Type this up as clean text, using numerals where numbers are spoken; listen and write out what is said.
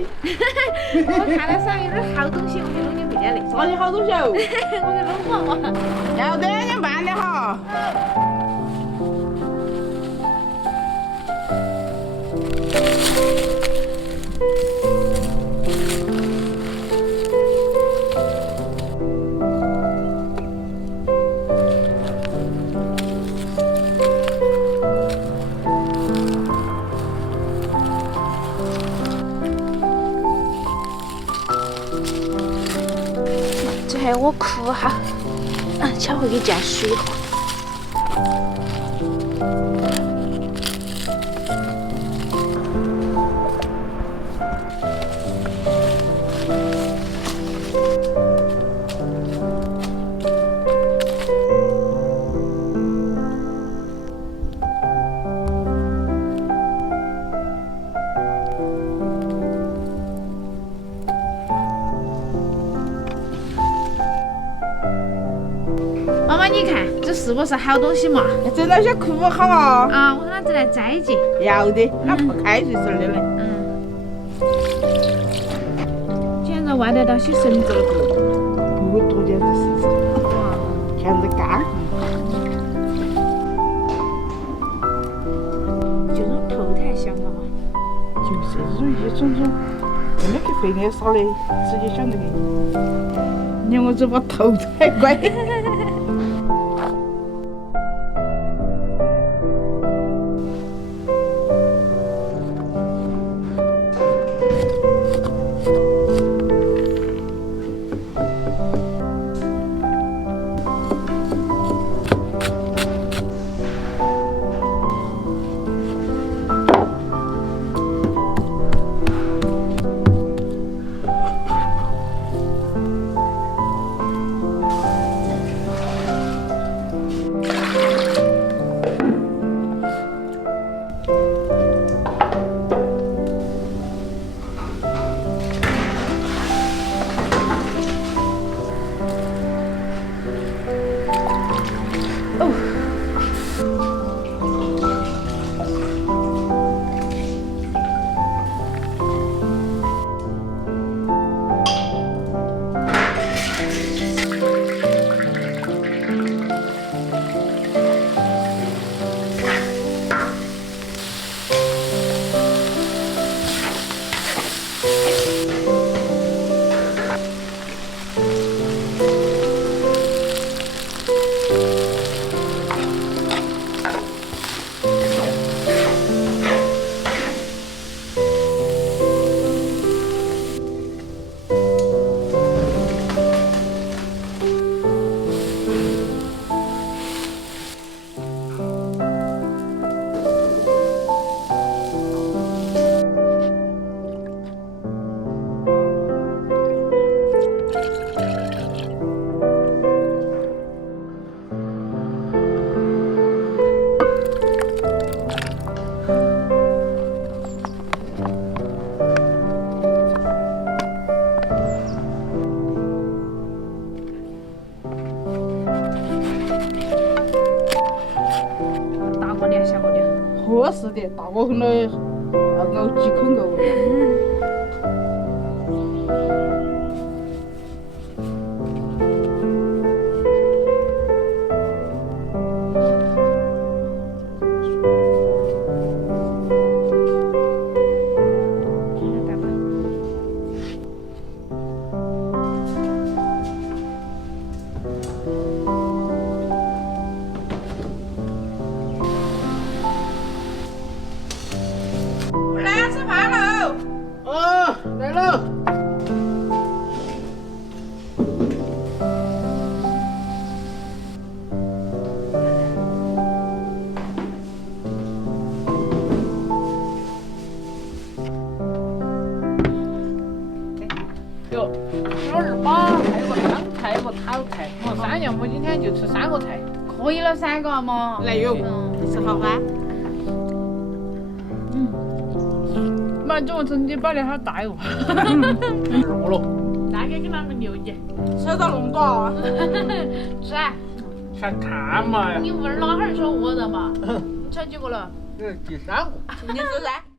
我看到上有点好东西，我就弄点回家来。找你好东西哦。我给弄嘛嘛。要得，你慢点哈。这还有我裤哈，巧回去加水喝。妈妈，你看这是不是好东西嘛？这那些裤好啊。啊，我拿这来摘一件。要得，那不开水绳的嘞。竟然在外头写绳子了不？不会多点子绳子。哇，看着干。就种头太香了嘛。就是这种一种种，真的给费点少的，直接想那个。你看我这把头太乖。合适的，大锅很了，熬几口肉。来了。哟，老二把还有个汤菜，有个炒菜，我3样，我今天就吃3个菜。可以了3个嘛？来哟，吃好饭。妈，这我成绩摆得好大哟。饿了。大概给他们留一。吃到那么多啊？是啊。想看嘛？你问老汉儿说饿的嘛？你吃几个了？第3个。你说噻。